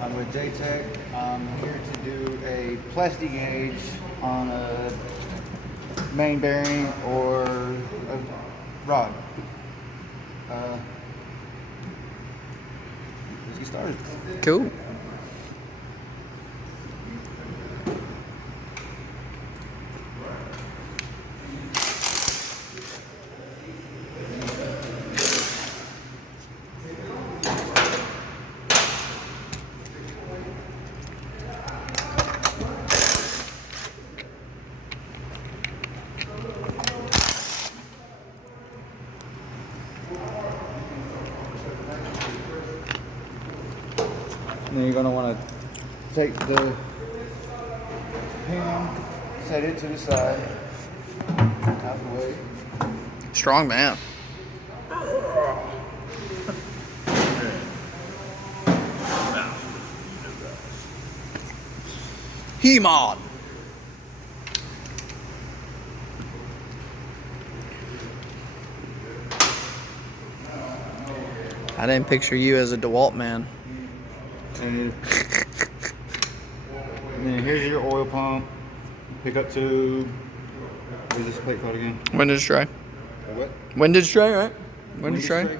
I'm with J-Tech. I'm here to do a plastic gauge on a main bearing or a rod. Let's get started. Cool. And then you're going to want to take the pin, set it to the side, out of the way. Strong man. He-Man. I didn't picture you as a DeWalt man. And then here's your oil pump, pickup tube. What is this plate called again? Windage tray. What? Windage tray, right? Windage tray.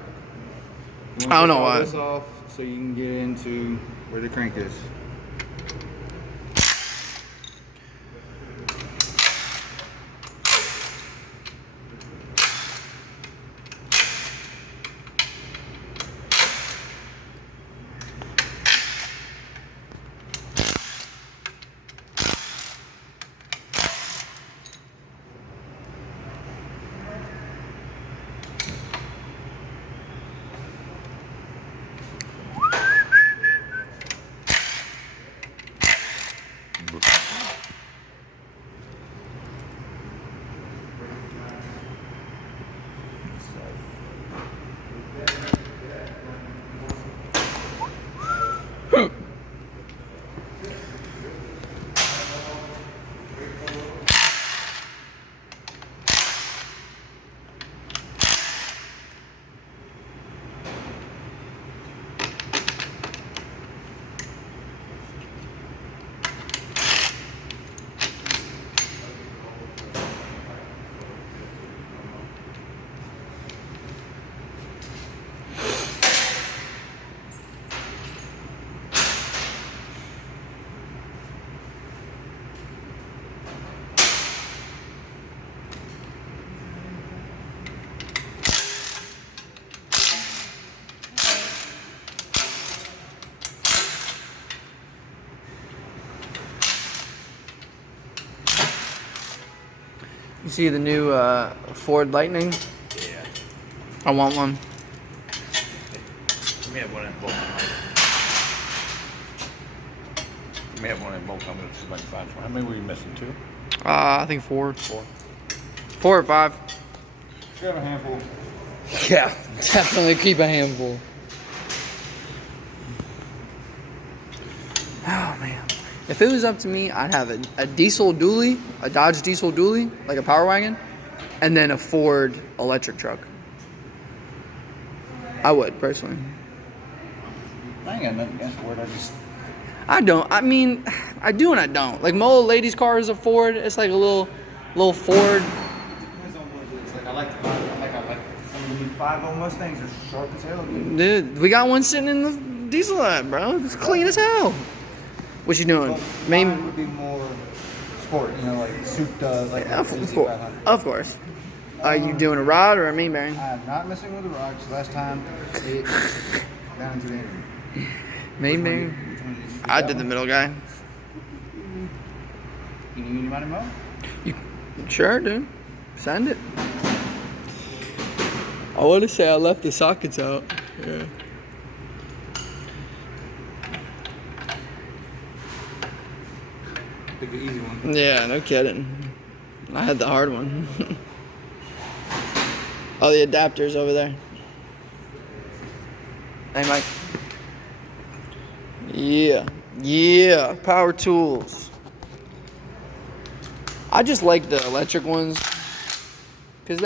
I don't know why. This off so you can get into where the crank is. You see the new Ford Lightning? Yeah. I want one. We have one in both. We have one in both companies. It's like 5. How many were you missing? 2? I think 4. 4 or 5. Grab a handful. Yeah, definitely keep a handful. Oh man. If it was up to me, I'd have a diesel dually, a Dodge diesel dually, like a power wagon, and then a Ford electric truck. I would, personally. I ain't got nothing against Ford. I don't. I mean, I do and I don't. Like, my old lady's car is a Ford. It's like a little Ford. Depends on what it is. Like I like some of the new 5.0 Mustangs are sharp as hell. Dude, we got one sitting in the diesel lot, bro. It's clean as hell. What you doing? But Main. mine would be more sport, like souped up, like Of the course. 500. Of course. Are you doing a rod or a main bearing? I am not messing with the rocks. Last time it down to the end. Main bearing. I did the middle guy. You need anybody more? You sure, dude? Send it. I want to say I left the sockets out. Yeah. Pick the easy one. Yeah, no kidding. I had the hard one. Oh, the adapter's over there. Hey, Mike. Yeah, power tools. I just like the electric ones because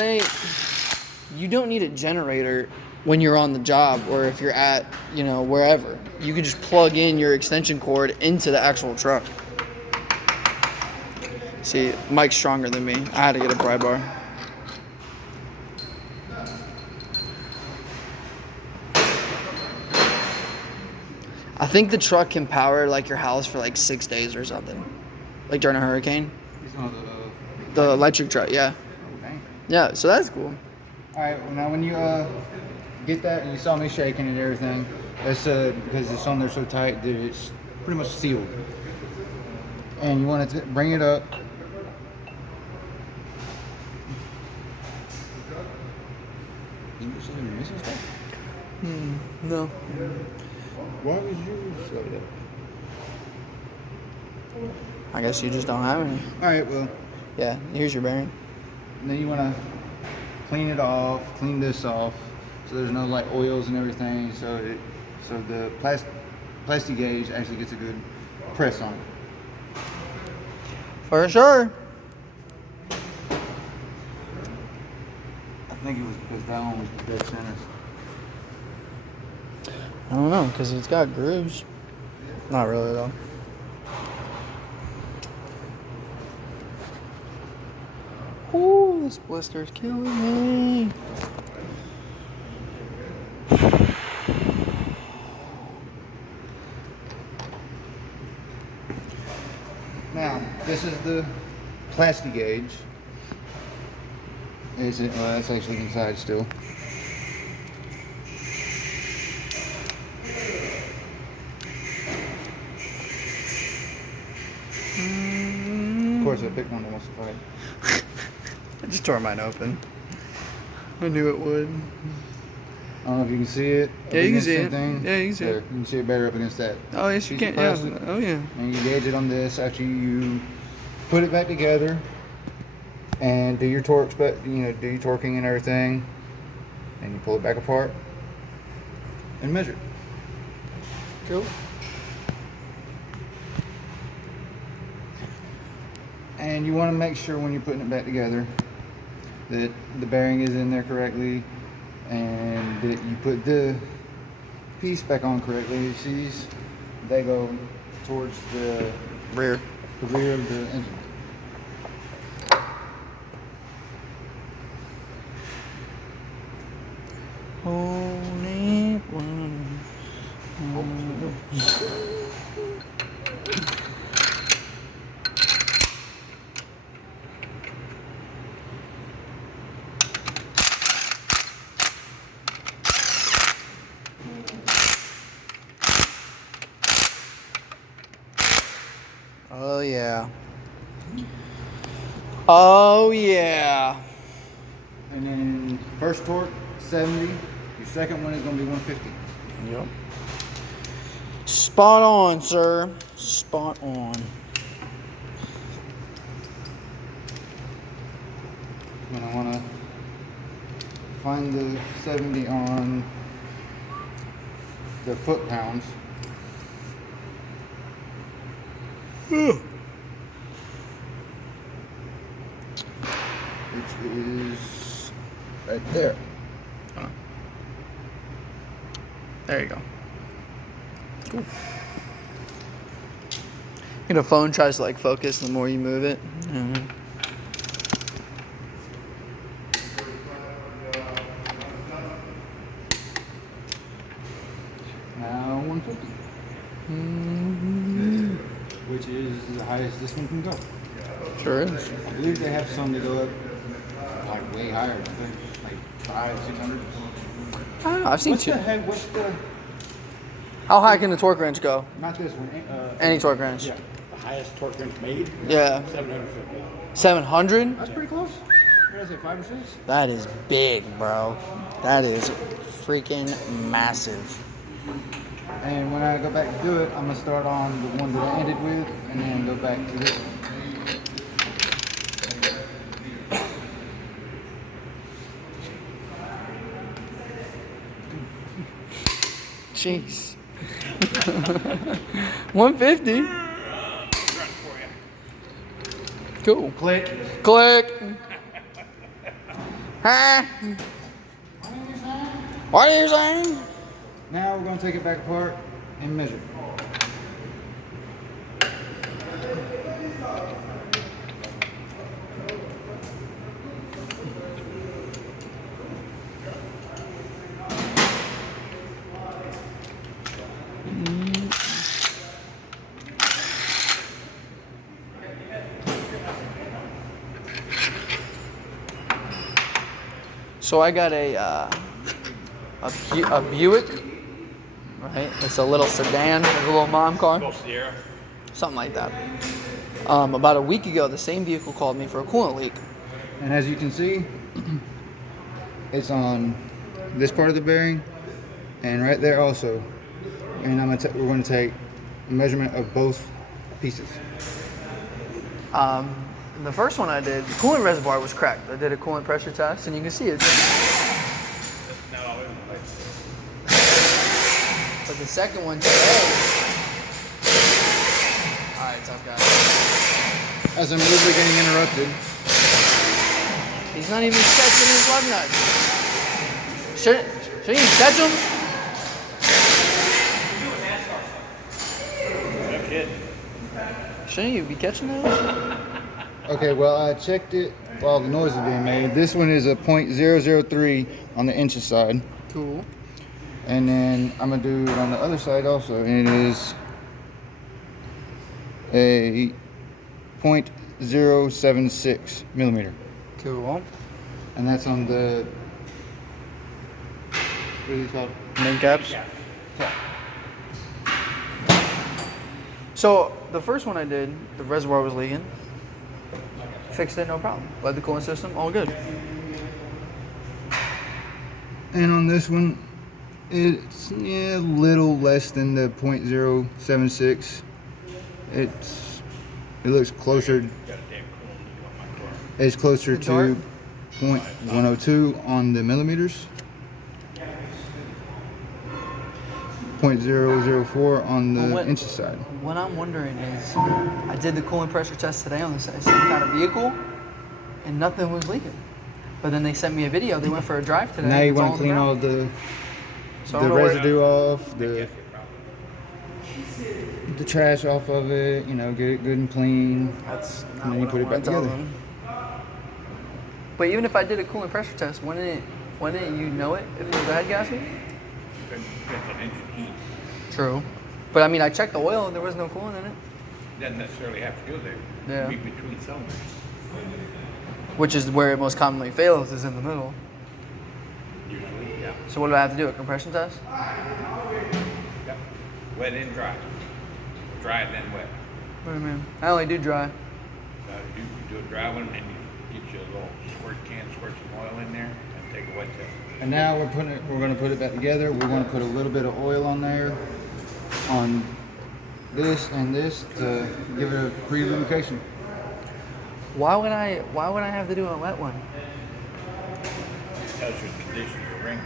you don't need a generator when you're on the job or if you're at, wherever. You can just plug in your extension cord into the actual truck. See, Mike's stronger than me. I had to get a pry bar. I think the truck can power like your house for like 6 days or something, like during a hurricane. He's on The electric truck, yeah. dang. Yeah, so that's cool. All right. Well, now when you get that, and you saw me shaking and everything, that's because it's on there so tight that it's pretty much sealed. And you want to bring it up. You missing stuff? No. Why was you so that? I guess you just don't have any. All right. Well, Yeah, here's your bearing. then you want to clean it off, clean this off, so there's no like oils and everything. So the plastic gauge actually gets a good press on it. For sure. I think it was because that one was the dead center. I don't know, because it's got grooves. Not really, though. Ooh, this blister is killing me. Now, this is the plastic gauge. Is it? Well, that's actually inside still. Of course, I picked one that wants to fight. I just tore mine open. I knew it would. I don't know if you can see it. Yeah, up you can against see that it. thing. Yeah, you can see There, it. You can see it better up against that. Oh, yes, you Piece can. of Yeah. plastic. Oh, yeah. And you gauge it on this after you put it back together and do your torque, do your torquing and everything, and you pull it back apart and measure. Cool. And you want to make sure when you're putting it back together that the bearing is in there correctly and that you put the piece back on correctly. You see these? They go towards the Rear. rear of the engine. Only one. Oh yeah. Oh yeah. And then first torque 70. Your second one is going to be 150. Yep. Spot on, sir. Spot on. And I want to find the 70 on the foot pounds. Which is right there. There you go. Cool. The phone tries to like focus the more you move it. Mhm. Now 150. Which is the highest this one can go. Sure is. I believe they have some that go up like way higher, like 500-600. I don't know. I've seen What's two. the head? What's the? How high can the torque wrench go? Not this one. Any torque wrench. Yeah, The highest torque wrench made, Yeah. 750. 700? that's pretty close. What did I say, 5 or 6? That is big, bro. That is freaking massive. And when I go back to do it, I'm gonna start on the one that I ended with, and then go back to this one. Jeez. 150. Cool. Click. Click. Huh? What are you saying? Now we're going to take it back apart and measure. So I got a Buick, right? It's a little sedan, like a little mom car, Go Sierra. something like that. About a week ago, the same vehicle called me for a coolant leak. And as you can see, it's on this part of the bearing and right there also. And we're going to take a measurement of both pieces. The first one I did, the coolant reservoir was cracked. I did a coolant pressure test, and you can see it. Not all over the place. But the second one today. All right, tough guy. As I'm usually getting interrupted. He's not even catching his lug nuts. Shouldn't you catch him? No kid. Shouldn't you be catching those? Okay, well, I checked it while the noise was being made. This one is a .003 on the inches side. Cool. And then I'm going to do it on the other side also. And it is a .076 millimeter. Cool. And that's on the, what are these called? Main caps. Yeah. So the first one I did, the reservoir was leaking. Fixed it, no problem. Led the coolant system, all good. And on this one, it's a little less than the .076. It looks closer. Got a damn cool leak on my car. It's closer The dart? to .102 on the millimeters. .004 on the Well, what- inches side. What I'm wondering is, I did the coolant pressure test today on the same kind of vehicle, and nothing was leaking. But then they sent me a video. They went for a drive today. Now you and it's want on to clean ground. all the So I don't know where- residue off, Yes, the you're probably. trash off of it. You know, get it good and clean. That's And not then you what put I it wanna back tell together. them. But even if I did a coolant pressure test, wouldn't you know it if it was a head gasket? Depends on engine heat. True. But I mean, I checked the oil and there was no coolant in it. Doesn't necessarily have to go there. Yeah. Be between cylinders. Which is where it most commonly fails, is in the middle. Usually, yeah. So what do I have to do? A compression test? Yep. Wet and dry. Dry and then wet. What do you mean? I only do dry. You do a dry one and you get you a little squirt some oil in there and take a wet test. And now we're going to put it back together. We're going to put a little bit of oil on there, on this and this, to give it a pre-lubrication. Why would I have to do a wet one? Tells you the condition of your rings.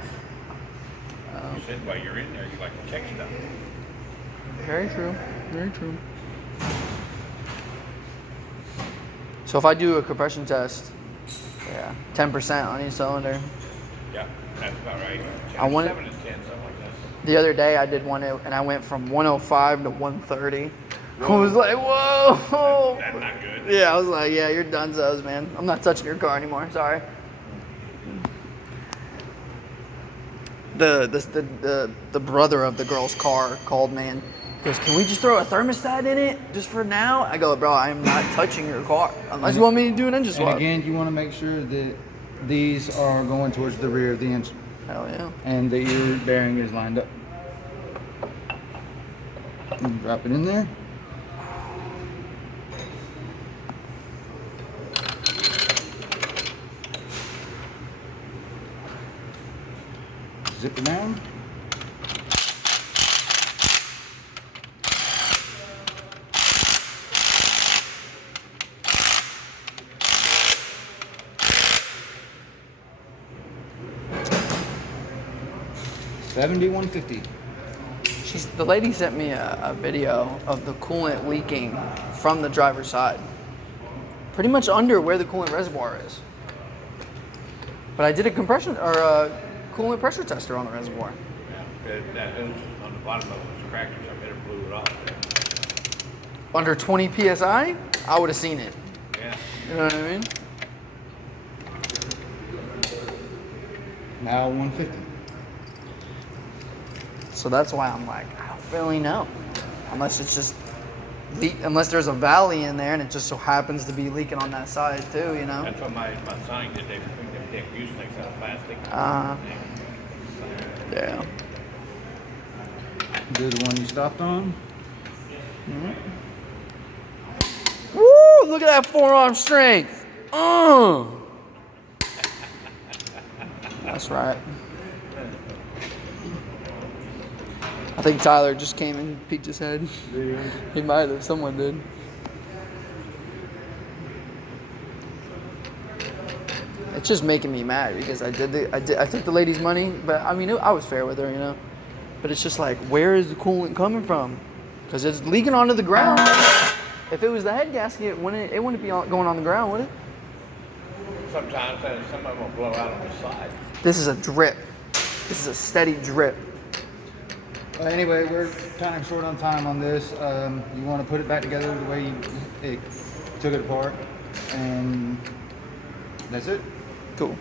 You said while you're in there, you like to check stuff. Very true. Very true. So if I do a compression test, yeah, 10% on each cylinder. Yeah, that's about right. I want it- 7 and 10, something like that. The other day I did one and I went from 105 to 130. I was like, whoa. That's not good. Yeah, I was like, yeah, you're dunzos, man. I'm not touching your car anymore. Sorry. The brother of the girl's car called me and goes, can we just throw a thermostat in it just for now? I go, bro, I am not touching your car unless you want me to do an engine And swap. again, you want to make sure that these are going towards the rear of the engine Hell yeah. and that your bearing is lined up. And drop it in there. Zip it down. $71.50. The lady sent me a video of the coolant leaking from the driver's side. Pretty much under where the coolant reservoir is. But I did a compression or a coolant pressure tester on the reservoir. Yeah, that hose on the bottom of it was cracked, so I better blew it off. Under 20 psi, I would have seen it. Yeah. You know what I mean? Now 150. So that's why I'm like, I don't really know. Unless it's just unless there's a valley in there and it just so happens to be leaking on that side too, you know? That's what my son did. They put them big goosenecks out of plastic. Yeah. Do the one you stopped on. Woo! Look at that forearm strength. That's right. I think Tyler just came and peeked his head. He might have. Someone did. It's just making me mad because I took the lady's money, but I mean I was fair with her, you know. But it's just like, where is the coolant coming from? Because it's leaking onto the ground. If it was the head gasket, it wouldn't be going on the ground, would it? Sometimes some of them will blow out on the side. This is a drip. This is a steady drip. Anyway, we're kind of short on time on this. You want to put it back together the way you took it apart, and that's it. Cool.